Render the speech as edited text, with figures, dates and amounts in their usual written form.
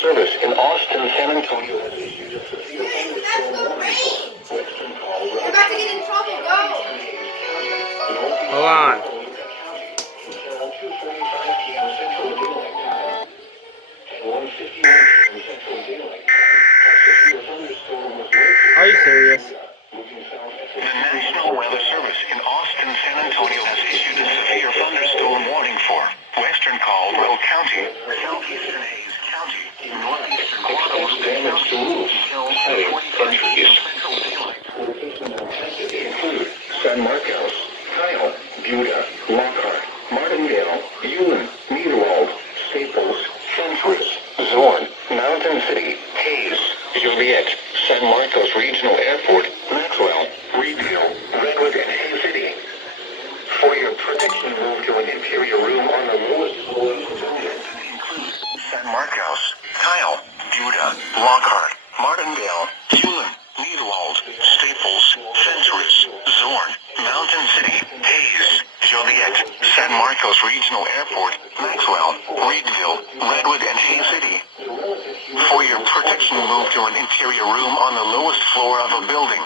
service in Austin, San Antonio. You're about to get in trouble, go! Hold on. Are you serious? The National Weather Service in Austin, San Antonio has issued a severe thunderstorm warning for western Caldwell County, southeastern Hayes County, northeastern Guadalupe County, until 45 p.m. Central Daylight. Include San Marcos, Kyle, Buda, Lockhart, Martindale, Ewan, Meadowald, Staples, Fentress, Zorn, Mountain City, Hayes, Joliet, San Marcos Regional Airport, Maxwell, Reedville, Redwood, and Hayes City. For your protection, move to an interior room on the lowest floor of the building. Include San Marcos, Kyle, Buda, Lockhart, Martindale, Hewlin, Needwald, Staples, Fentress, Zorn, Mountain City, Hayes, Joliet, San Marcos Regional Airport, Maxwell, Reedville, Redwood, and Hayes City. For your protection, move to an interior room on the lowest floor of a building.